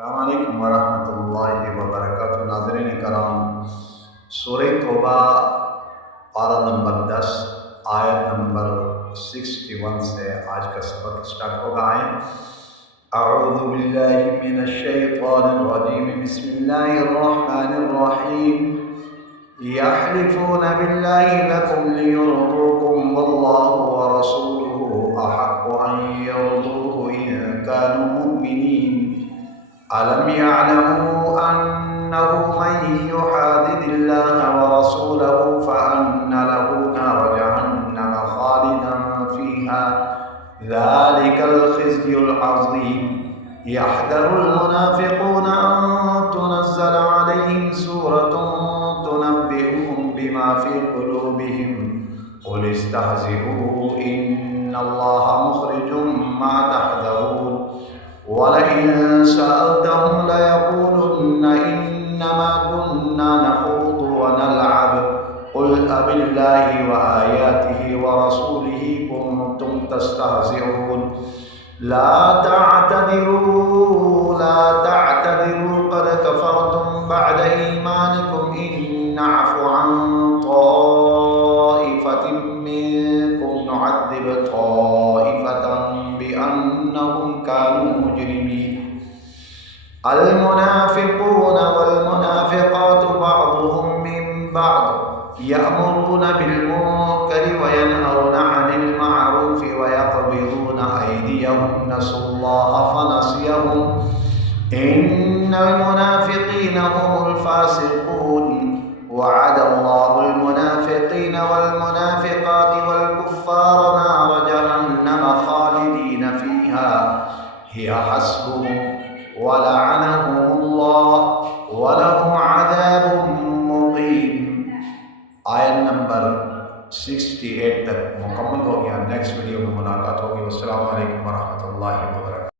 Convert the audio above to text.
अस्सलामुअलैकुम वरहमतुल्लाहि वबरकातुहू। नाज़रीन कराम, सूरह तौबा पारा नंबर 10 आयत नंबर 61 से आज का सबक स्टार्ट होगा। अऊज़ु बिल्लाहि मिनश शैतानिर रजीम, बिस्मिल्लाहिर रहमानिर रहीम। यहलिफून बिल्लाहि लकुम लियुर्दूकुम वल्लाहु व रसूलुहु अहक्कु अन यर्दूहु इन कानू मुमिनीन। अलम यअलमू अन्नहु मन युहादिदिल्लाह व रसूलहु फअन्न लहु नार जहन्नम खालिदन फीहा ज़ालिकल खिज़्युल अज़ीम। यहज़रुल मुनाफ़िक़ून अन तुनज़्ज़ल अलैहिम सूरतुन तुनब्बिउहुम बिमा फ़ी क़ुलूबिहिम क़ुल इस्तहज़िऊ इन्नल्लाहा मुख़रिजुम मा तहज़रून। वलइन सअल्तहुम लयक़ूलुन्न इन्नमा कुन्ना नख़ूज़ु व नलअब क़ुल अबिल्लाहि व आयातिहि व रसूलिहि कुन्तुम तस्तहज़िऊन। ला तअतदिरू क़द कफ़रतुम बअद ईमानिकुम इन नअफ़ु अन ताइफ़तिन मिनकुम नुअद्दिब ताइफ़तन बिअन्नहुम कानू मुजरिमीन। अल मुनाफ़िक़ून वल मुनाफ़िक़ातु बअदुहुम मिन बअद यअमुरून बिल मुनकरि व यनहौना अनिल मअरूफ़ि व यक़बिज़ून अयदियहुम नसुल्लाह फनसियहुम इन्नल मुनाफ़िक़ीन हुमुल फ़ासिक़ून। वअदल्लाहुल मुनाफ़िक़ीन वल मुनाफ़िक़ाति वल कुफ़्फ़ार नार जहन्नम ख़ालिदीन फ़ीहा हिय हस्बुहुम व लअनहुमुल्लाह व लहुम अज़ाबुम मुक़ीम। आयत नंबर 68 तक मुकम्मल हो गया। नेक्स्ट वीडियो में मुलाकात होगी। अस्सलामु अलैकुम वरहमतुल्लाहि वबरकातुहू।